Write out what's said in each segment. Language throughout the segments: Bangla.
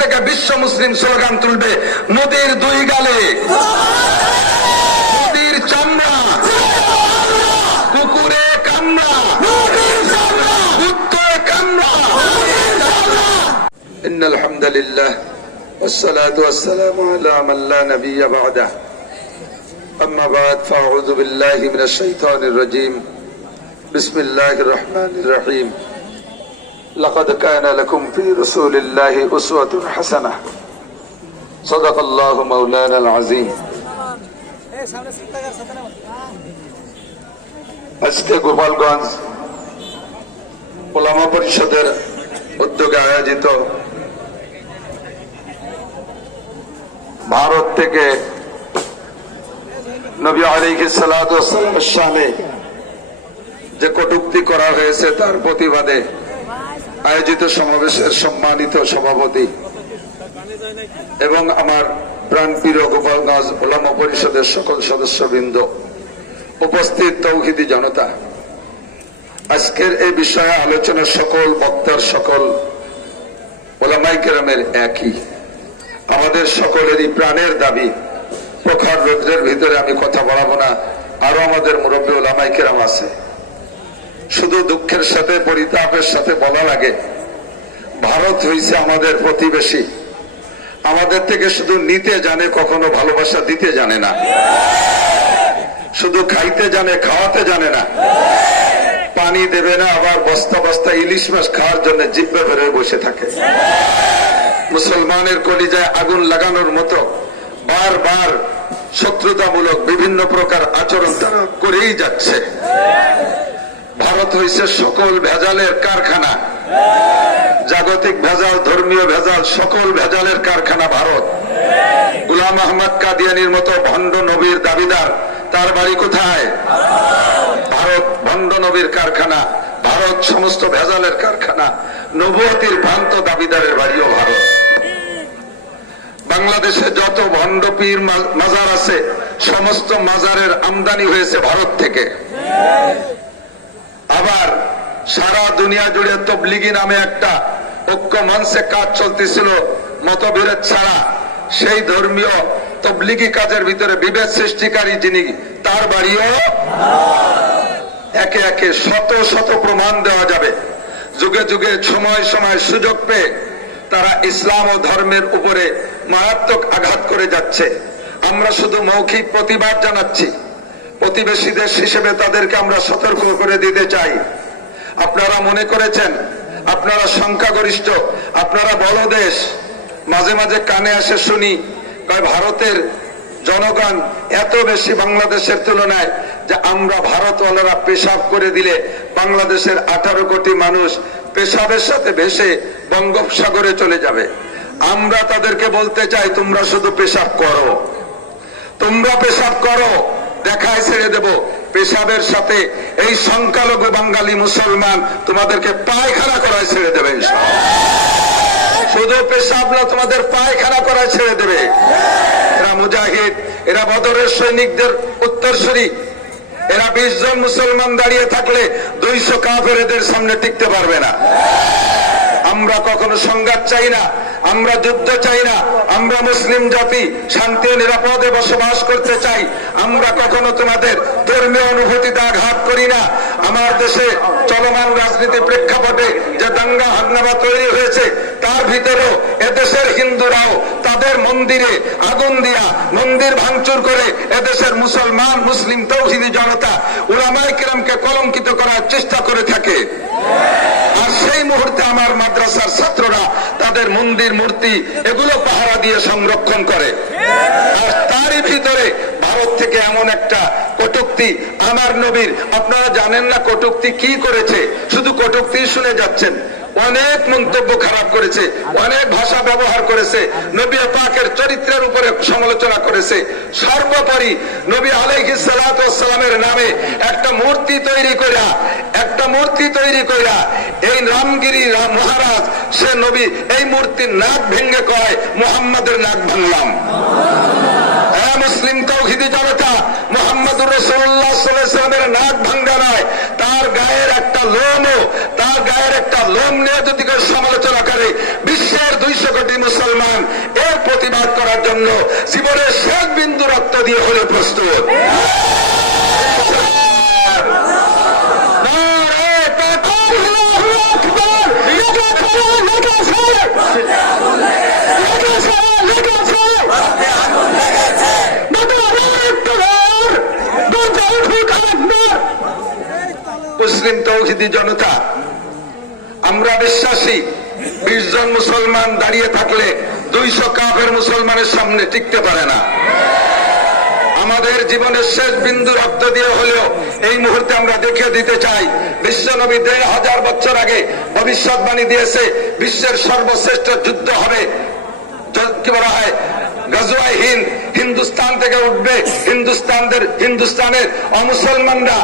থেকে বিশ্ব মুসলিম স্লোগান তুলবে, মোদির দুই গালে মোদির চামড়া, কুকুরে কামড়া, কুত্তরে কামড়া। ইন্নাল হামদুলিল্লাহ ওয়াসসালাতু ওয়াসসালামু আলা মান লা নাবিয়্যা বা'দাহু। আম্মা বা'দ, ফাআউযু বিল্লাহি মিনাশ শাইতানির রাজীম। বিসমিল্লাহির রহমানির রহিম। লাকাদ কানা লাকুম ফি রাসূলিল্লাহি উসওয়াতুন হাসানাহ। সাদাকাল্লাহু মাওলানাল আযীম। আজকে গোপালগঞ্জ ওলামা পরিষদের উদ্যোগে আয়োজিত ভারত থেকে নবী আলাইহিস সালাতু ওয়াস সালামের শানে যে কটূক্তি করা হয়েছে তার প্রতিবাদে আয়োজিত সমাবেশের সম্মানিত সভাপতি এবং আমার প্রাণপ্রিয় গোপালগঞ্জ ওলামা পরিষদের সকল সদস্যবৃন্দ, উপস্থিত তৌহিদি জনতা, আজকের এই বিষয়ে আলোচনার সকল বক্তার সকল ওলামায়ে কেরামের একই, আমাদের সকলেরই প্রাণের দাবি। প্রখর রৌদ্রের ভিতরে আমি কথা বলাবো না, আরো আমাদের মুরব্বী ওলামায়ে কেরাম আছে। শুধু দুঃখের সাথে পরিতাপের সাথে বলা লাগে, ভারত হইছে আমাদের প্রতিবেশী, আমাদের থেকে শুধু নিতে জানে, কখনো ভালোবাসা দিতে জানে না। শুধু খাইতে জানে, খাওয়াতে জানে না। পানি দেবে না, আবার বস্তা বস্তা ইলিশ মাছ খাওয়ার জন্য জিব্বা বের হয়ে বসে থাকে। মুসলমানের কলিজায় আগুন লাগানোর মতো বারবার শত্রুতামূলক বিভিন্ন প্রকার আচরণ তারা করেই যাচ্ছে। ভারত হইছে সকল ভেজালের কারখানা, জাগতিক ভেজাল, ধর্মীয় ভেজাল, সকল ভেজালের কারখানা ভারত। গোলাম আহমদ কাদিয়ানির মতো ভণ্ড নবীর দাবিদার, তার বাড়ি কোথায়? ভারত। ভণ্ড নবীর কারখানা ভারত, সমস্ত ভেজালের কারখানা। নবুয়তির ভ্রান্ত দাবিদারের বাড়িও ভারত। বাংলাদেশে যত ভণ্ড পীর মাজার আছে, সমস্ত মাজারের আমদানি হয়েছে ভারত থেকে। আবার সারা দুনিয়া জুড়ে তবলিগি নামে একটা ঐক্য মঞ্চে কাজ চলতেছিল মতবিরোধ ছাড়া। সেই ধর্মীয় তবলিগি কাজের ভিতরে বিভেদ সৃষ্টিকারী যিনি, তার বাড়িও একে একে শত শত প্রমাণ দেওয়া যাবে। যুগে যুগে সময় সময় সুযোগ পেয়ে তারা ইসলাম ও ধর্মের উপরে মারাত্মক আঘাত করে যাচ্ছে। আমরা শুধু মৌখিক প্রতিবাদ জানাচ্ছি। প্রতিবেশী দেশ হিসেবে তাদেরকে আমরা সতর্ক করে দিতে চাই। আপনারা মনে করেছেন আপনারা সংখ্যাগরিষ্ঠ, আপনারা বড় দেশ। মাঝে মাঝে কানে আসে শুনি, ভারতের জনগণ এত বেশি বাংলাদেশের তুলনায় যে আমরা ভারতওয়ালারা পেশাব করে দিলে বাংলাদেশের 18 কোটি মানুষ পেশাবের সাথে ভেসে বঙ্গোপসাগরে চলে যাবে। আমরা তাদেরকে বলতে চাই, তোমরা শুধু পেশাব করো, তোমরা পেশাব করো, দেখায় ছেড়ে দেব। পেশাবের সাথে এই সংখ্যালঘু বাঙালি মুসলমান তোমাদেরকে পায়খানা করায় ছেড়ে দেবে। শুধু পেশাব না, তোমাদের পায়খানা করায় ছেড়ে দেবে। এরা মুজাহিদ, এরা বদরের সৈনিকদের উত্তরসূরি। এরা 20 জন মুসলমান দাঁড়িয়ে থাকলে 200 কাফের এদের সামনে টিকতে পারবে না। আমরা কখনো সংঘাত চাই না, আমরা যুদ্ধ চাই না। আমরা মুসলিম জাতি শান্তি ও নিরাপদে বসবাস করতে চাই। আমরা কখনো তোমাদের ধর্মীয় অনুভূতিতে আঘাত করি না। আমার দেশে চলমান রাজনীতি প্রেক্ষাপটে যে দাঙ্গা হাঙ্গামা তৈরি হয়েছে, তার ভিতরেও এদেশের হিন্দুরাও তাদের মন্দিরে আগুন দিয়া মন্দির ভাঙচুর করে এদেশের মুসলমান মুসলিম তৌহিদি জনতা উলামায়ে কেরামকে কলঙ্কিত করার চেষ্টা করে থাকে। আর সেই মুহূর্তে আমার মাদ্রাসার ছাত্ররা তাদের মন্দির মূর্তি এগুলো পাহারা দিয়ে সংরক্ষণ করে। আর তারই ভিতরে ভারত থেকে এমন একটা কটূক্তি আমার নবীর, আপনারা জানেন না কটূক্তি কি করেছে, শুধু কটূক্তি শুনে যাচ্ছেন। অনেক মন্তব্য খারাপ করেছে, অনেক ভাষা ব্যবহার করেছে, নবী পাকের চরিত্রের উপরে সমালোচনা করেছে। সর্বোপরি নবী আলাইহিস সালাতু ওয়াস সালামের নামে একটা মূর্তি তৈরি কইরা এই রামগিরি মহারাজ, সে নবী এই মূর্তির নাক ভেঙে কয় মুহাম্মাদের নাক ভাঙলাম। হ্যাঁ মুসলিম তৌহিদি জনতা, মুহাম্মদুর রাসূলুল্লাহ সাল্লাল্লাহু আলাইহি ওয়াসাল্লামের নাক ভাঙা নয়, তার গায়ের একটা লোম নিয়ে যদি কেউ সমালোচনা করে, বিশ্বের 200 কোটি মুসলমান জন্য জীবনের শেষ বিন্দু রক্ত দিয়ে হলে প্রস্তুত। মুসলিম তৌহিদি জনতা, আমরা বিশ্বাসী 20 জন মুসলমান দাঁড়িয়ে থাকলে 200 কাফের মুসলমানের সামনে টিকতে পারে না। আমাদের জীবনের শেষ বিন্দু রক্ত দিয়ে হলেও এই মুহূর্তে আমরা দেখিয়ে দিতে চাই, বিশ্বনবী 1000 বছর আগে ভবিষ্যৎবাণী দিয়েছে বিশ্বের সর্বশ্রেষ্ঠ যুদ্ধ হবে, কি বলা হয়, গাজওয়ায়ে হিন্দ। হিন্দুস্তান থেকে উঠবে, হিন্দুস্তানের অমুসলমানরা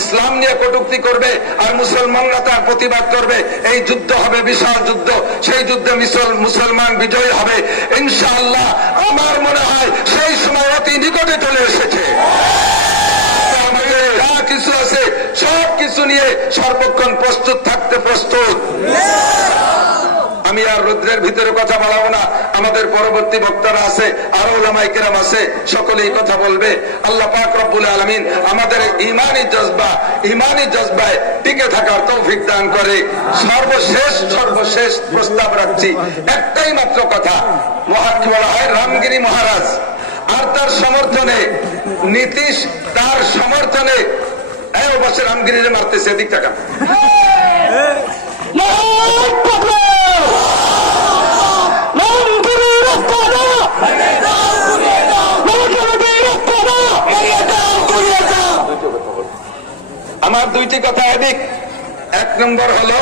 ইসলাম নিয়ে কটূক্তি করবে আর মুসলমানরা তার প্রতিবাদ করবে। এই যুদ্ধ হবে বিশাল যুদ্ধ, সেই যুদ্ধে মুসলমান বিজয়ী হবে ইনশাআল্লাহ। আমার মনে হয় সেই সময় অতি নিকটে চলে এসেছে। আমাদের যা কিছু আছে সব কিছু নিয়ে সর্বক্ষণ প্রস্তুত থাকতে প্রস্তুত। আমি আর রুদ্রের ভিতরে কথা বলাবো না, আমাদের পরবর্তী বক্তারা আছে, আরো উলামায়ে কেরাম আছে, সকলেই কথা বলবে। আল্লাহ পাক রব্বুল আলামিন আমাদের ঈমানি জজবায় টিকে থাকার তৌফিক দান করে। সর্বশেষ প্রস্তাব রাখছি, একটাই মাত্র কথা। কি বলা হয়, রামগিরি মহারাজ আর তার সমর্থনে নীতিশ, তার সমর্থনে বসে রামগিরিরে মারতেছে, এদিক টাকা আমার দুইটি কথা এদিক। 1 নম্বর হলো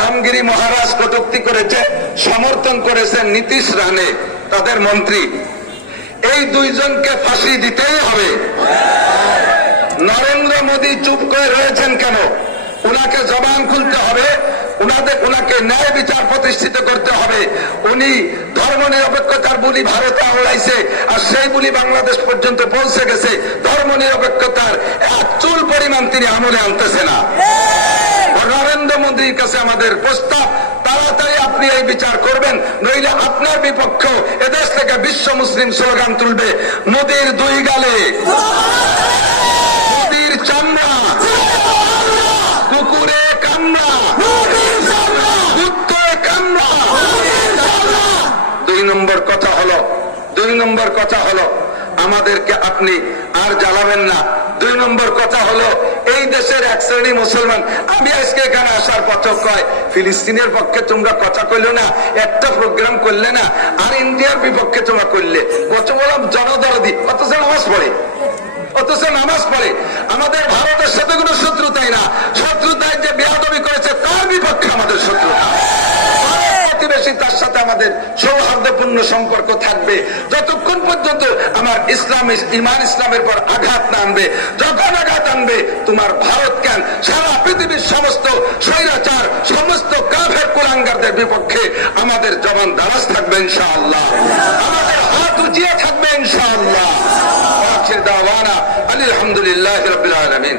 রামগিরি মহারাজ কটূক্তি করেছে, সমর্থন করেছেন নীতিশ রানে, তাদের মন্ত্রী। এই দুইজনকে ফাঁসি দিতেই হবে। নরেন্দ্র মোদী চুপ করে রয়েছেন কেন? উনাকে জবান খুলতে হবে, উনাকে ন্যায় বিচার প্রতিষ্ঠিত করতে হবে। উনি ধর্ম নিরপেক্ষতার বুলি ভারতে আওড়াইছে, আর সেই বুলি বাংলাদেশ পর্যন্ত পৌঁছে গেছে। ধর্ম নিরপেক্ষতার এক চুল পরিমাণ তিনি আমলে আনতেছে না। নরেন্দ্র মোদীর কাছে আমাদের প্রস্তাব, তাড়াতাড়ি আপনি এই বিচার করবেন, নইলে আপনার বিপক্ষ এদেশ থেকে বিশ্ব মুসলিম স্লোগান তুলবে। মোদীর 2 গালে, মোদীর চামড়া, কুকুরে কামড়া, কুত্তরে কামড়া। 2 নম্বর কথা হলো আমাদেরকে আপনি আর জ্বালাবেন না। 2 নম্বর কথা হলো এই দেশের এক শ্রেণী মুসলমান, আমি আজকে এখানে আসার পথ কয়, ফিলিস্তিনের পক্ষে তোমরা কথা কইলে না, একটা প্রোগ্রাম করলে না, আর ইন্ডিয়ার বিপক্ষে তোমরা করলে। কত বড় জনদরদি, অথচ নামাজ পড়ে। আমাদের ভারতের সাথে কোনো শত্রুতাই না, শত্রুতায় যে বেয়াদবি করেছে তার বিপক্ষে আমাদের শত্রুতা। প্রতিবেশী, তার সাথে আমাদের সৌহার্দ্যপূর্ণ সম্পর্ক থাকবে যতক্ষণ পর্যন্ত আমার ইসলামের পর আঘাত না আনবে। যখন আঘাত আনবে, তোমার ভারত কেন, সারা পৃথিবীর সমস্ত স্বৈরাচার, সমস্ত কাফের কুলাঙ্গারদের বিপক্ষে আমাদের জবান দারাজ থাকবে ইনশাআল্লাহ, আমাদের হাত উঁচিয়ে থাকবে ইনশাআল্লাহ। আলহামদুলিল্লাহ রাব্বিল আলামিন।